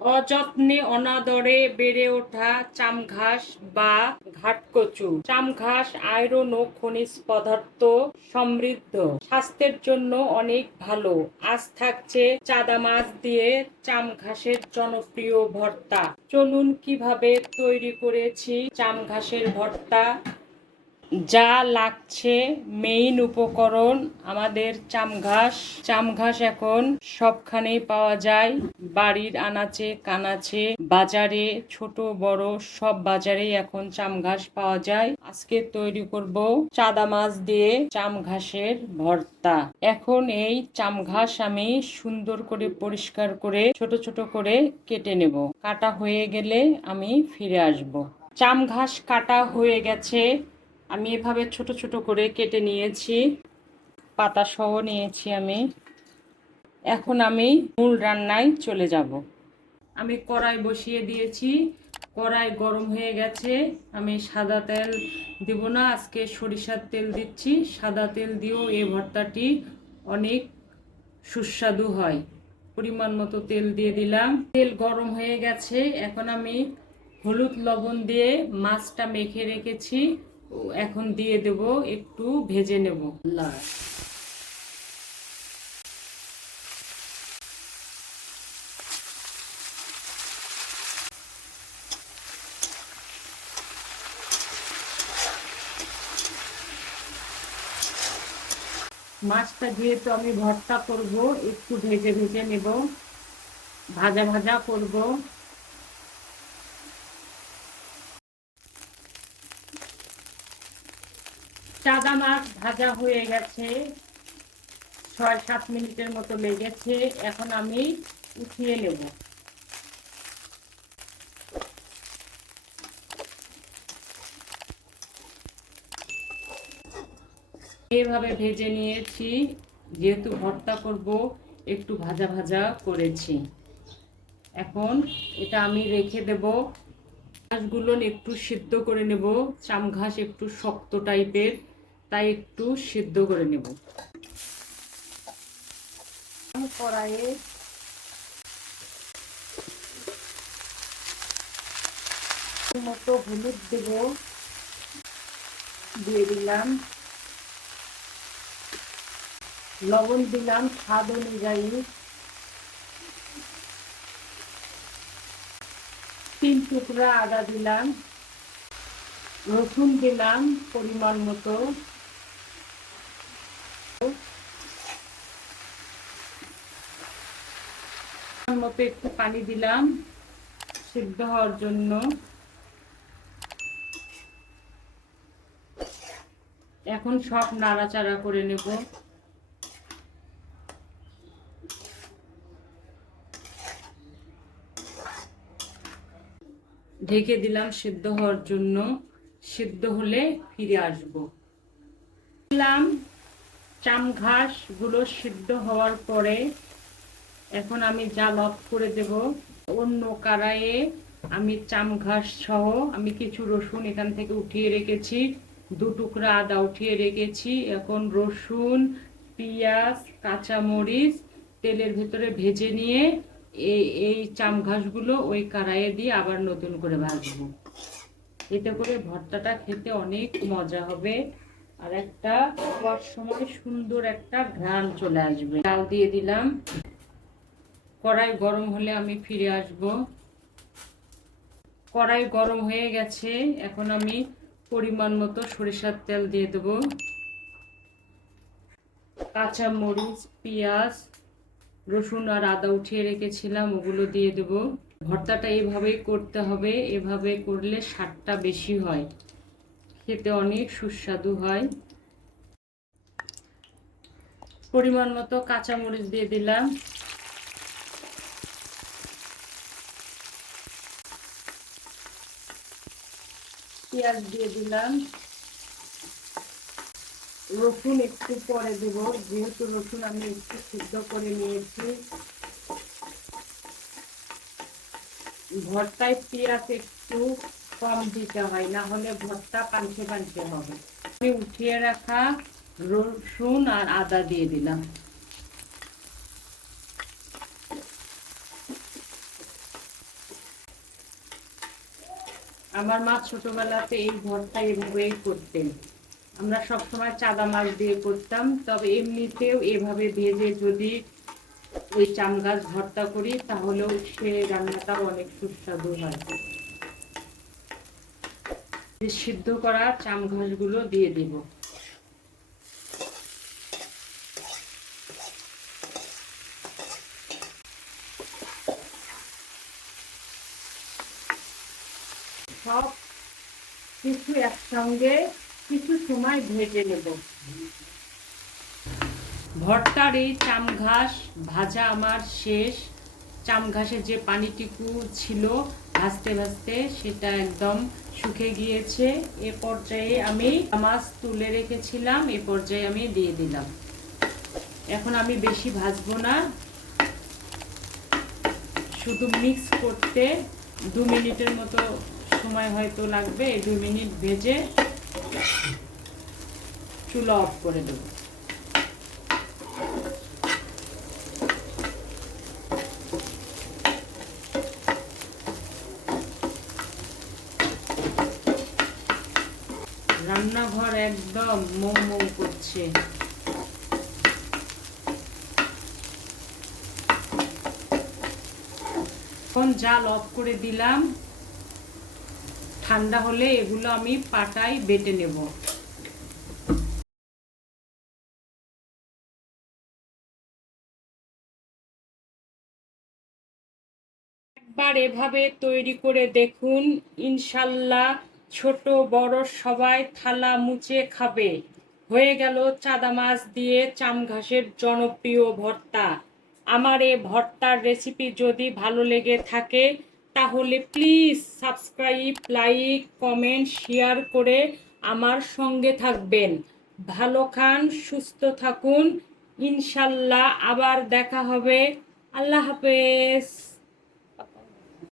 অযত্নে অনাদরে বেড়ে ওঠা চামঘাস বা ঘাটকচু। চামঘাস আয়রন ও খনিজ পদার্থ সমৃদ্ধ, স্বাস্থ্যের জন্য অনেক ভালো। আজ থাকছে চাদা মাছ দিয়ে চামঘাসের জনপ্রিয় ভর্তা। চলুন কিভাবে তৈরি করেছি চামঘাসের ভর্তা। যা লাগছে মেইন উপকরণ আমাদের চামঘাস এখন সবখানেই পাওয়া যায়, বাড়ির আনাচে কানাচে, বাজারে, ছোট বড় সব বাজারেই এখন চামঘাস পাওয়া যায়। আজকে তৈরি করব চাদা মাছ দিয়ে চামঘাসের ভর্তা। এখন এই চামঘাস আমি সুন্দর করে পরিষ্কার করে ছোট ছোট করে কেটে নেব। কাটা হয়ে গেলে আমি ফিরে আসব। চামঘাস কাটা হয়ে গেছে, আমি এভাবে ছোট ছোট করে কেটে নিয়েছি, পাতা সহ নিয়েছি আমি। এখন আমি মূল রান্নায় চলে যাব। আমি কড়াই বসিয়ে দিয়েছি, কড়াই গরম হয়ে গেছে। আমি সাদা তেল দিব না, আজকে সরিষার তেল দিচ্ছি। সাদা তেল দিয়েও এই ভর্তাটি অনেক সুস্বাদু হয়। পরিমাণ মতো তেল দিয়ে দিলাম। তেল গরম হয়ে গেছে, এখন আমি হলুদ লবণ দিয়ে মাছটা মেখে রেখেছি এখন দিয়ে দেব, একটু ভেজে নেব। মাছটা যেহেতু আমি ভর্তা করব, একটু ভেজে ভেজে নেব, ভাজা ভাজা করব। চাদা মাছ ভাজা হয়ে গেছে, 6-7 মিনিটের মতো লেগেছে। এখন আমি উঠিয়ে নেব। এভাবে ভেজে নিয়েছি, যেহেতু ভর্তা করব একটু ভাজা ভাজা করেছি। এখন এটা আমি রেখে দেব। ঘাসগুলো একটু সিদ্ধ করে নেব, চামঘাস একটু শক্ত টাইপের, তাই একটু সিদ্ধ করে নেব। কড়াইয়ে মতো হলুদ দেব, দিয়ে দিলাম লবণ, দিলাম স্বাদ অনুযায়ী, 3 টুকরা আদা দিলাম, রসুন দিলাম পরিমাণ মতো, একটু পানি দিলাম সিদ্ধ হওয়ার জন্য। এখন সব নাড়াচাড়া করে নেব। ঢেকে দিলাম সিদ্ধ হওয়ার জন্য, সিদ্ধ হলে ফিরে আসব। দিলাম চামঘাস গুলো সিদ্ধ হওয়ার পরে এখন আমি জাল অফ করে দেব। অন্য কড়াইয়ে আমি চামঘাস সহ আমি কিছু রসুন এখান থেকে উঠিয়ে রেখেছি, 2 টুকরা আদা উঠিয়ে রেখেছি। এখন রসুন, পেঁয়াজ, কাঁচামরিচ তেলের ভিতরে ভেজে নিয়ে এই চামঘাসগুলো ওই কড়াইয়ে দিয়ে আবার নতুন করে ভাজবো। এতে করে ভর্তাটা খেতে অনেক মজা হবে, আর একটা খাওয়ার সময় সুন্দর একটা ঘ্রাণ চলে আসবে। ডাল দিয়ে দিলাম। কড়াই গরম হলে আমি ফিরে আসব। কড়াই গরম হয়ে গেছে, এখন আমি পরিমাণ মতো সরিষার তেল দিয়ে দেব। কাঁচা মরিচ, পেঁয়াজ, রসুন আর আদা উঠিয়ে রেখেছিলাম, ওগুলো দিয়ে দেব। ভর্তাটা এভাবেই করতে হবে, এভাবে করলে স্বাদটা বেশি হয়, খেতে অনেক সুস্বাদু হয়। পরিমাণ মতো কাঁচা মরিচ দিয়ে দিলাম, পেঁয়াজ দিয়ে দিলাম, রসুন একটু পরে দেব, যেহেতু রসুন আমি একটু সিদ্ধ করে নিয়েছি। ভর্তায় পেঁয়াজ একটু কম দিতে হয়, না হলে ভর্তা পানসে পানসে হবে। আমি উঠিয়ে রাখা রসুন আর আদা দিয়ে দিলাম। আমার মা ছোটবেলাতে এই ভর্তা এভাবেই করতেন। আমরা সবসময় চাদা মাছ দিয়ে করতাম, তবে এমনিতেও এভাবে ভেজে যদি ওই চাম গাছ ভর্তা করি তাহলেও সে রান্নাটাও অনেক সুস্বাদু হয়। সিদ্ধ করা চাম ঘাসগুলো দিয়ে দিব। সব কিছু একসঙ্গে কিছু সময় ভেজে নেব। ভর্তার এই চাম ঘাস ভাজা আমার শেষ। চাম ঘাসের যে পানিটুকু ছিল ভাজতে ভাজতে সেটা একদম শুকিয়ে গিয়েছে। এ পর্যায়ে আমি মাছ তুলে রেখেছিলাম, এ পর্যায়ে আমি দিয়ে দিলাম। এখন আমি বেশি ভাজবো না, শুধু মিক্স করতে 2 মিনিটের মতো সময় হয়তো লাগবে। এই 2 মিনিট ভেজে চুলা অফ করে দেব। রান্নাঘর একদম মোমো করছে। এখন জাল অফ করে দিলাম। ঠান্ডা হলে এগুলো আমি পাটায় বেটে নেব। একবার এভাবে তৈরি করে দেখুন, ইনশাল্লাহ ছোট বড় সবাই থালা মুছে খাবে। হয়ে গেল চাদা মাছ দিয়ে চাম ঘাসের জনপ্রিয় ভর্তা। আমার এই ভর্তার রেসিপি যদি ভালো লেগে থাকে তাহলে please subscribe, like, comment, share করে আমার সঙ্গে থাকবেন। ভালো খান, সুস্থ থাকুন। ইনশাল্লাহ আবার দেখা হবে। আল্লাহ হাফেজ।